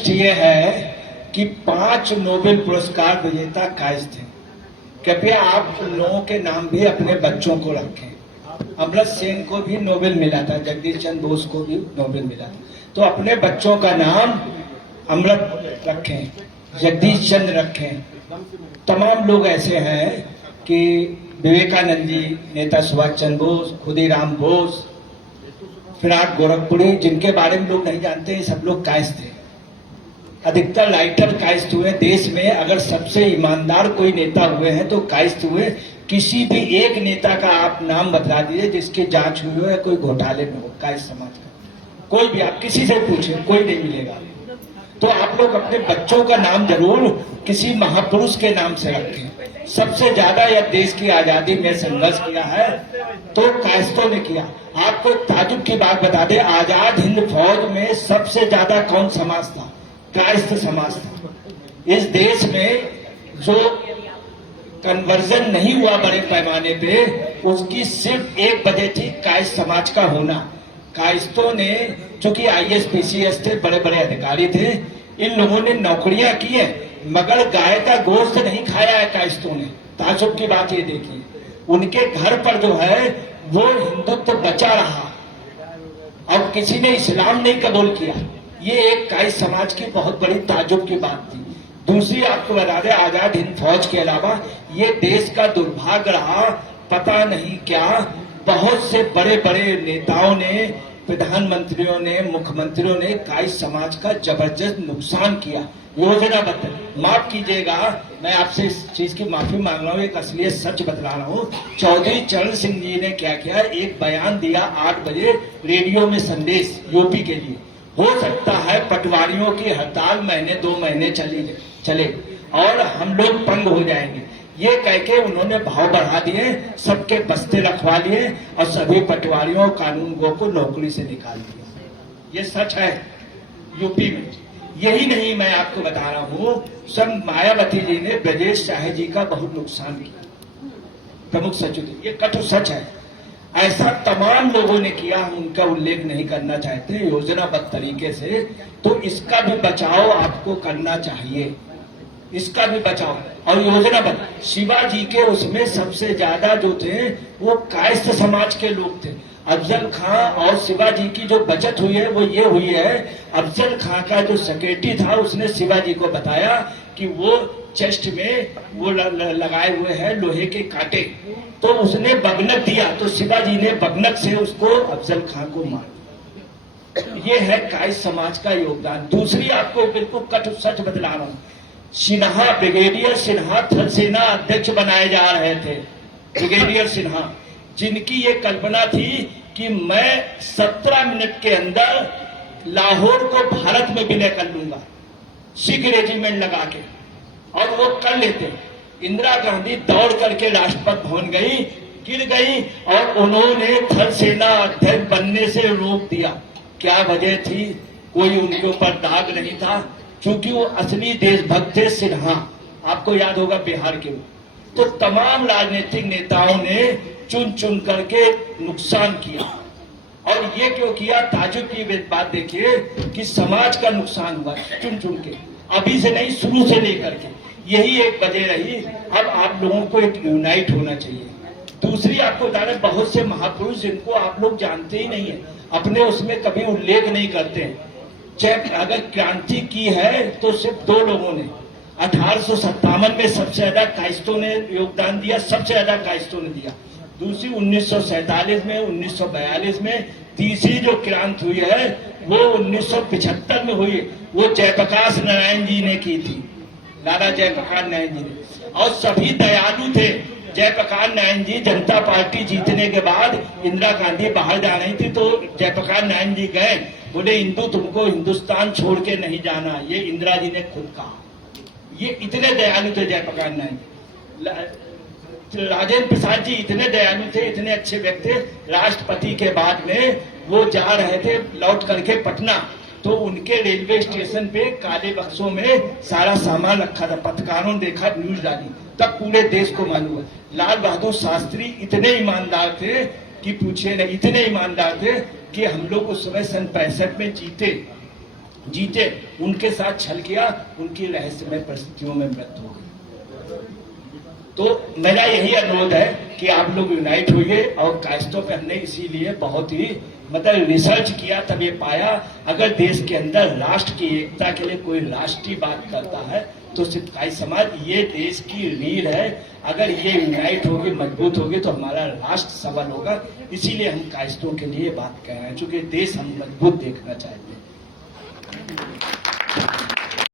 ये है कि 5 नोबेल पुरस्कार विजेता कायस थे। कृपया आप उन लोगों के नाम भी अपने बच्चों को रखें। अमर्त्य सेन को भी नोबेल मिला था, जगदीश चंद्र बोस को भी नोबेल मिला था, तो अपने बच्चों का नाम अमृत रखें, जगदीश चंद्र रखें। तमाम लोग ऐसे हैं कि विवेकानंद जी, नेता सुभाष चंद्र बोस, खुदीराम बोस, विराट गोरखपुरी, जिनके बारे में लोग नहीं जानते, सब लोग कायस थे। अधिकतर राइटर कायस्थ हुए देश में। अगर सबसे ईमानदार कोई नेता हुए हैं तो कायस्थ हुए। किसी भी एक नेता का आप नाम बता दीजिए जिसकी जांच हुई हो या कोई घोटाले में हो कायस्थ समाज का, कोई भी आप किसी से पूछें, कोई नहीं मिलेगा। तो आप लोग अपने बच्चों का नाम जरूर किसी महापुरुष के नाम से रखें। सबसे ज्यादा यह देश की आजादी में संघर्ष किया है तो कायस्थों ने किया। आपको एक ताजुब की बात बता दें, आजाद हिंद फौज में सबसे ज्यादा कौन समाज था? कायस्थ समाज था। इस देश में जो कन्वर्जन नहीं हुआ बड़े पैमाने पे, उसकी सिर्फ एक वजह थी कायस्थ समाज का होना। कायस्थों ने, चूंकि IAS PCS थे, बड़े बड़े अधिकारी थे, इन लोगों ने नौकरियां की है मगर गाय का गोश्त नहीं खाया है कायस्थों ने। ताजुब की बात ये देखिए, उनके घर पर जो है वो हिंदुत्व बचा रहा और किसी ने इस्लाम नहीं कबूल किया। ये एक कायस्थ समाज की बहुत बड़ी ताजुब की बात थी। दूसरी आपको बता दें, आजाद हिंद फौज के अलावा ये देश का दुर्भाग्य रहा, पता नहीं क्या बहुत से बड़े बड़े नेताओं ने, प्रधानमंत्रियों ने, मुख्यमंत्रियों ने कायस्थ समाज का जबरदस्त नुकसान किया योजनाबद्ध। माफ कीजिएगा, मैं आपसे इस चीज की माफी मांग रहा हूँ, एक असली सच बतला रहा हूँ। चौधरी चरण सिंह जी ने क्या किया, एक बयान दिया 8 बजे रेडियो में संदेश यूपी के लिए। हो सकता है पटवारियों की हड़ताल महीने 2 महीने चले और हम लोग पंग हो जाएंगे, ये कह के उन्होंने भाव बढ़ा दिए, सबके बस्ते रखवा लिए और सभी पटवारियों कानूनगों को नौकरी से निकाल दिया। ये सच है यूपी में। यही नहीं, मैं आपको बता रहा हूँ, सब मायावती जी ने ब्रजेश शाह जी का बहुत नुकसान किया, प्रमुख सचिव। ये कटु सच है। ऐसा तमाम लोगों ने किया, हम उनका उल्लेख नहीं करना चाहते योजनाबद्ध तरीके से। तो इसका भी बचाव आपको करना चाहिए, इसका भी बचाव। और योजनाबद्ध शिवाजी के उसमें सबसे ज्यादा जो थे वो कायस्थ समाज के लोग थे। अफजल खां और शिवाजी की जो बचत हुई है वो ये हुई है, अफजल खां का जो सेक्रेटरी था उसने शिवाजी को बताया कि वो चेस्ट में वो लगाए हुए हैं लोहे के कांटे, तो उसने बगनक दिया, तो शिवाजी ने बगनक से उसको अफजल खां को मार। ये है कायस्थ समाज का योगदान। दूसरी आपको बिल्कुल कटु सच बतला रहा हूं, सिन्हा, ब्रिगेडियर सिन्हा थल सेना अध्यक्ष बनाए जा रहे थे। ब्रिगेडियर सिन्हा, जिनकी ये कल्पना थी कि मैं 17 मिनट के अंदर लाहौर को भारत में विलय कर लूंगा सिख रेजिमेंट लगा के, और वो कर लेते। इंदिरा गांधी दौड़ करके राष्ट्रपति भवन गई, गिर गई और उन्होंने थल सेना अध्यक्ष बनने से रोक दिया। क्या वजह थी? कोई उनके ऊपर दाग नहीं था, क्योंकि वो असली देशभक्त थे सिन्हा। आपको याद होगा बिहार के। तो तमाम राजनीतिक नेताओं ने चुन चुन करके नुकसान किया। और ये क्यों किया? ताजुब की बात देखिए कि समाज का नुकसान हुआ चुन चुन के, अभी से नहीं, शुरू से लेकर के। यही एक वजह रही। अब आप लोगों को एक यूनाइट होना चाहिए। दूसरी आपको बता रहे, बहुत से महापुरुष जिनको आप लोग जानते ही नहीं है, अपने उसमें कभी उल्लेख नहीं करते हैं। अगर क्रांति की है तो सिर्फ 2 लोगों ने। 1857 में सबसे ज्यादा कायस्थों ने योगदान दिया, सबसे ज्यादा कायस्थों ने दिया। दूसरी 1947 में, 1942 में। तीसरी जो क्रांति हुई है वो 1975 में हुई, वो जयप्रकाश नारायण जी ने की थी, लाला जयप्रकाश नारायण जी ने। और सभी दयालु थे। जयप्रकाश नारायण जी, जनता पार्टी जीतने के बाद इंदिरा गांधी बाहर जा रही थी तो जयप्रकाश नारायण जी गए, बोले इंदू तुमको हिंदुस्तान छोड़ के नहीं जाना, ये इंदिरा जी ने खुद कहा। ये इतने दयालु थे जयप्रकाश नारायण जी। राजेंद्र प्रसाद जी इतने दयालु थे, इतने अच्छे व्यक्ति थे। राष्ट्रपति के बाद में वो जा रहे थे लौट करके पटना, तो उनके रेलवे स्टेशन पे काले बक्सों में सारा सामान रखा था। पत्रकारों ने देखा, न्यूज डाली, तब पूरे देश को मालूम है। लाल बहादुर शास्त्री इतने ईमानदार थे कि पूछे नहीं, इतने ईमानदार थे कि हम लोग उस समय सन 65 में जीते जीते, उनके साथ छल किया, उनकी रहस्यमय परिस्थितियों में मृत्यु हो गई। तो मेरा यही अनुरोध है कि आप लोग यूनाइट होइए। और कायस्थों पे हमने इसीलिए बहुत ही मतलब रिसर्च किया, तब ये पाया अगर देश के अंदर राष्ट्र की एकता के लिए कोई राष्ट्रीय बात करता है तो सिर्फ कायस्थ समाज, ये देश की रीढ़ है। अगर ये यूनाइट होगी, मजबूत होगी तो हमारा राष्ट्र सबल होगा। इसीलिए हम कायस्थों के लिए बात कह रहे हैं, क्योंकि देश हम मजबूत देखना चाहते हैं।